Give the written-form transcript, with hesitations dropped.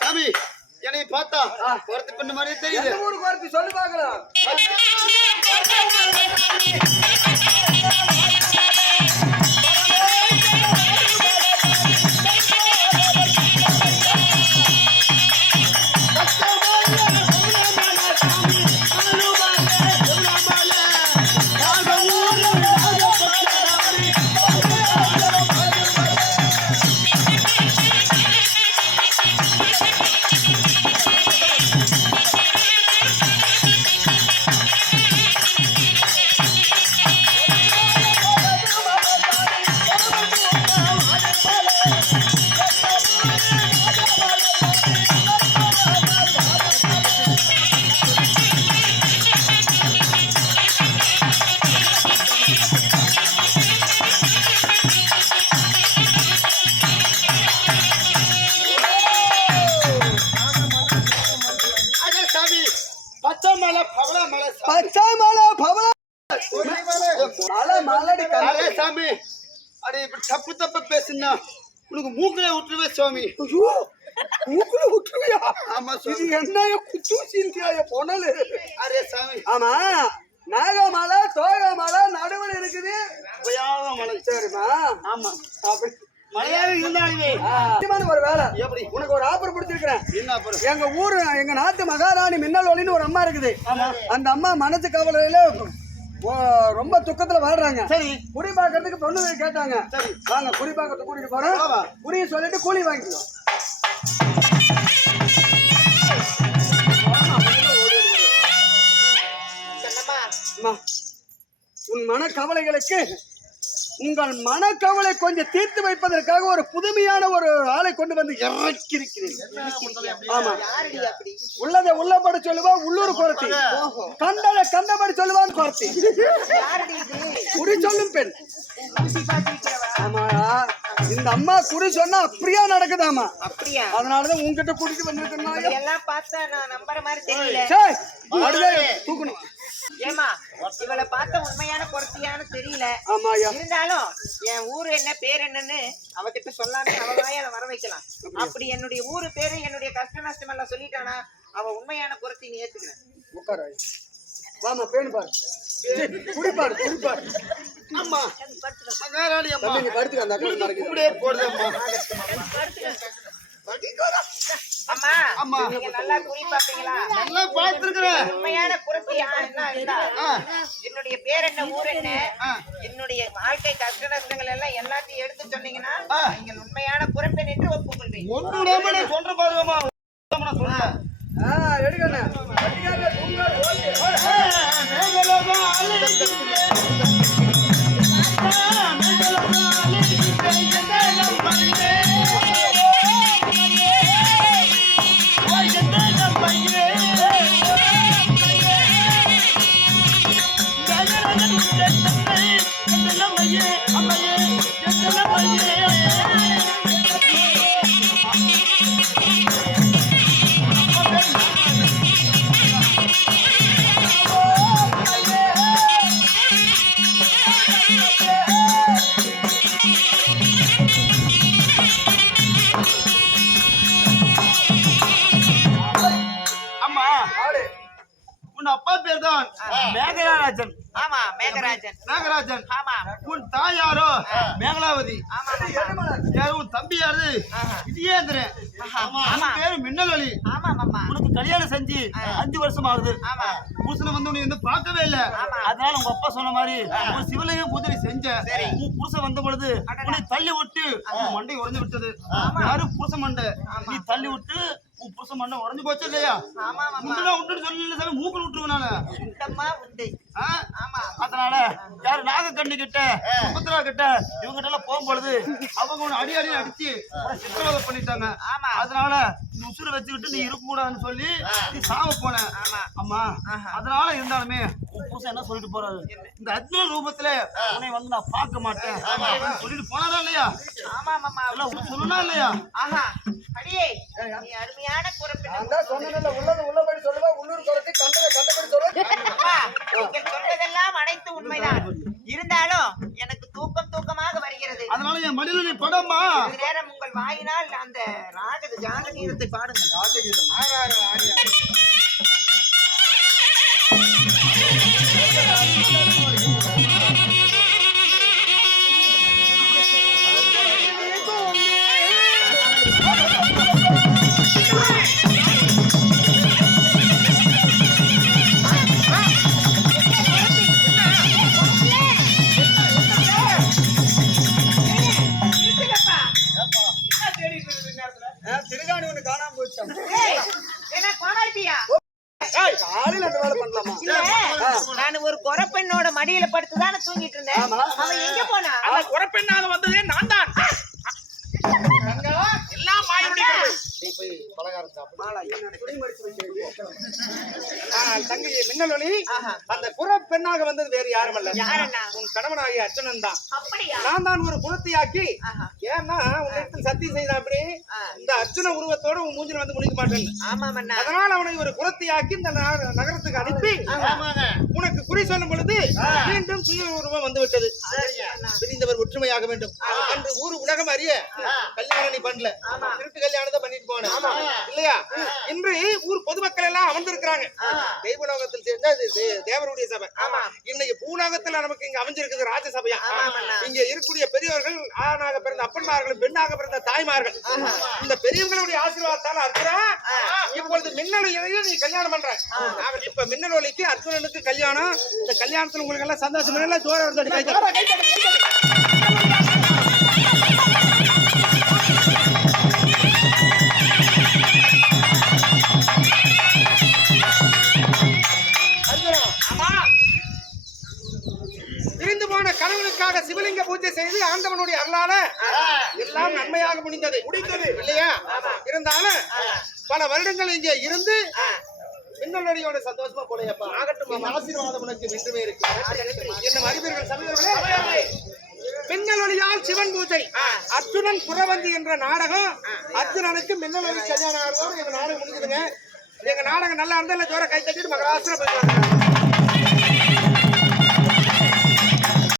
சாமி என்னை பார்த்தா குறத்து பண்ண மாதிரி தெரியுது. ஊரு குறத்து சொல்லி பார்க்கலாம். சாமி அட இப்படி தப்பு தப்பு பேசுனா உனக்கு மூக்குல விட்டுருவே சாமி. மூக்குல விட்டுருவியா? ஆமா இது என்ன குத்தூசியா போனல? அரே சாமி ஆமா நாகமலை தோகமலை நடுவில் இருக்குது. மலை சரிமா? ஆமா அப்படி மலையாவே இருந்தாலுமே ஒரு வேலை எப்படி உனக்கு ஒரு ஆப்பர் பிடிச்சிருக்கிறேன். என்ன ஆப்பர்? எங்க ஊரு எங்க நாட்டு மகாராணி மின்னல் ஒளின்னு ஒரு அம்மா இருக்குது. அந்த அம்மா மனசு கவலையில ரொம்ப துக்கத்துல வாழ்றாங்க. சரி குறி பாக்கிறதுக்கு பொண்ணு கேட்டாங்க. சரி வாங்க குறி பாக்கிறதுக்கு கூட்டிட்டு போறோம். குறிய சொல்லிட்டு கூலி வாங்கிக்கலாம். உன் மன கவலைகளுக்கு உங்கள் மனக்கவலை கொஞ்சம் தீர்த்து வைப்பதற்காக ஒரு புதுமையான ஒரு ஆளை கொண்டு வந்து இறக்கி இருக்கிறேன். ஆமா உள்ளதை உள்ளபடி சொல்லுவா உள்ளூர் குறத்தி, கண்டதை கண்டபடி சொல்லுவான்னு குறத்தி, குறி சொல்லும் பெண். ஆமா இந்த அம்மா குறி சொன்னா அப்படியா நடக்குதாமா? அப்படியா? அதனாலதான் உங்ககிட்ட கூட்டிட்டு வந்துருக்கேன். எல்லாம் பார்த்தா நான் நம்புற மாதிரி தெரியல. தூக்கணும். ஏமா இவளை பார்த்த உண்மையான பொருத்தியான்னு தெரியல. இருந்தாலும் என் ஊரு என்ன பேர் என்னன்னு அவகிட்ட சொல்லாம அவளாயே அதை வர வைக்கலாம். அப்படி என்னுடைய ஊரு பேரு என்னுடைய கஷ்ட நஷ்டம் எல்லாம் சொல்லிட்டானா அவ உண்மையான பொருத்தி நீ ஏத்துக்கிறேன். வாமா பேணு பாரு, குடிப்பாரு குடிப்பாரு. அம்மா மகாராணி அம்மா நீ படுத்துக்க. அந்த அக்கா கூடே போடுறேம்மா. அம்மா அம்மா நீங்க நல்லா குறி பாப்பீங்களா? நல்லா பார்த்திருக்கேன். உண்மையான பொருத்தியா என்ன இருந்தா என்னுடைய பேர் என்ன ஊர் என்ன என்னுடைய வாழ்க்கை கஷ்ட நஷ்டங்கள் எல்லாம் எல்லாத்தையும் எடுத்து சொன்னீங்கன்னா நீங்கள் உண்மையான பொறுப்பை என்று ஒப்புக்கொள்வீங்க. ஒன்றுடாம சொல்ற பாருங்கம்மா. சொல்றேன் எடுக்கண்ணே உன் அப்பா பேர் தான் மேகராஜன். ஆமா மேகராஜன். மேகராஜன். ஆமா. உன் தாய் யாரோ மேகலாவதி. ஆமா. யாரு உன் தம்பி யாரு விஜயேந்திரன். ஆமா. பேரு மின்னலொளி. ஆமா மாமா. உனக்கு கல்யாணம் செஞ்சு 5 வருஷம் ஆகுது. ஆமா. புருஷனை வந்து உன்னை வந்து பார்க்கவே இல்ல. அதனால உங்க அப்பா சொன்ன மாதிரி ஒரு சிவலிங்கம் பூஜை செஞ்ச. உன் புருஷன் வந்த பொழுது உன்னை தள்ளி விட்டு உன் மண்டை உடைஞ்சு விட்டது. யாரு புருஷ மண்டை நீ தள்ளி விட்டு உன் புருஷ மண்டை உடைஞ்சு போச்சு இல்லையா? ஆமா மாமா. முட்டுனா விட்டுட்டு சொல்லல சாமி மூக்குல விட்டுருவேன் நானு. சுத்தமா உண்டு. ஆமா. அதனால யாரு நாகக்கண்ணி கிட்ட சுபத்ரா கிட்ட இவங்க கிட்ட எல்லாம் போகும்பொழுது அவங்க உன்னை அடி அடிச்சு சித்திரவதை பண்ணிட்டாங்க. அதனால நீ உசுரை வச்சுக்கிட்டு நீ இருக்க கூடாதுன்னு சொல்லி நீ சாம போன. அம்மா அதனால இருந்தாலுமே உன் புருஷன் என்ன சொல்லிட்டு போறாரு, இந்த அர்ஜுன ரூபத்துல உன்னை வந்து நான் பார்க்க மாட்டேன் சொல்லிட்டு போனாரா இல்லையா? ஆமா மாமா. எல்லாம் சொல்லனா இல்லையா? ஆஹா அடியே நீ அருமையான குறப்பு. அதான் சொன்னேன்ல, உள்ளது உள்ளபடி சொல்லுவா, உள்ளூர் குறத்தை கண்டதை கண்டபடி சொல்லுவா. அம்மா நீங்கள் சொல்வதெல்லாம் அனைத்து உண்மைதான். இருந்தாலும் எனக்கு தூக்கமாக வருகிறது. அதனால என் மடியில நீ படம்மா. இது நேரம் உங்கள் வாயினால் அந்த ராககீதத்தை பாடுங்கள். ராககீதம். திருகாணி ஒண்ணு காணாம போயிட்டான். என்ன கோணாய்ப்பியா? காலையில அந்த வேலை பண்ணலாமா? நான் ஒரு குறப்பெண்ணோட மடியில படுத்துதானே தூங்கிட்டு இருந்தேன். அவன் எங்க போனா? குறப்பெண்ணாக வந்ததே நான் தான். எல்லாம் மாயனுடைய தங்கை மின்னலொளி அந்த குற பெண்ணாக வந்தது வேறு யாரும் அல்ல, உன் கணவனாகிய அர்ஜுனன் தான். நான் தான் ஒரு குலத்தையாக்கி, ஏன்னா உன் இடத்தில் சத்தியம் செய்த அப்படி இந்த அர்ஜுன உருவத்தோட உன் மூஞ்சில வந்து முடிக்க மாட்டேன். அதனால அவனை ஒரு குலத்தையாக்கி இந்த நகரத்துக்கு அனுப்பி உனக்கு குறி சொல்லும் பொழுது மீண்டும் சுய உருவம் வந்து விட்டது. பிரிந்தவர் ஒற்றுமையாக வேண்டும் என்று ஊர் உலகம் அறிய கல்யாணம் நீ பண்ணல, திருட்டு கல்யாணத்தை பண்ணிட்டு போன இல்லையா? இன்று ஊர் பொதுமக்கள் எல்லாம் அமர்ந்திருக்கிறாங்க. தெய்வலோகத்தில் சேர்ந்த தேவருடைய சபை. இன்னைக்கு பூலோகத்துல நமக்கு இங்க அமைஞ்சிருக்குது ராஜசபையா. இங்க இருக்கக்கூடிய பெரியவர்கள் ஆணாக பிறந்த அப்பன்மார்களும் பெண்ணாக பிறந்த தாய்மார்கள், இந்த பெரியவர்களுடைய ஆசீர்வாதத்தால் அர்ஜுனா இப்பொழுது மின்னலையும் நீ கல்யாணம் பண்ற. இப்ப மின்னலொலிக்கு அர்ஜுனனுக்கு கல்யாணம். இந்த கல்யாணத்துல உங்களுக்கு எல்லாம் சந்தோஷம் இல்ல? ஜோர பிரிந்து போன கணவனுக்காக சிவலிங்க பூஜை செய்து ஆண்டவனுடைய அருளால எல்லாம் நன்மையாக முடிந்தது இல்லையா? இருந்தாலும் பல வருடங்கள் இங்கே இருந்து மின்னலொலியோட சந்தோஷமா போலையப்பா. ஆகட்டும், ஆசீர்வாதம் உனக்கு வென்றுமே இருக்கு. என்ன அறிவீர்கள் சமயங்களே? மின்னலொலியால் சிவன் பூஜை, அர்ஜுனன் புறவந்தி என்ற நாடகம். அர்ஜுனனுக்கு மின்னலொலி கல்யாணம் ஆகிறதோடு எங்க நாடகம் முடிஞ்சதுங்க. எங்க நாடகம் நல்லா இருந்தா இல்ல ஜோர கை தட்டிட்டு மகராசிரம்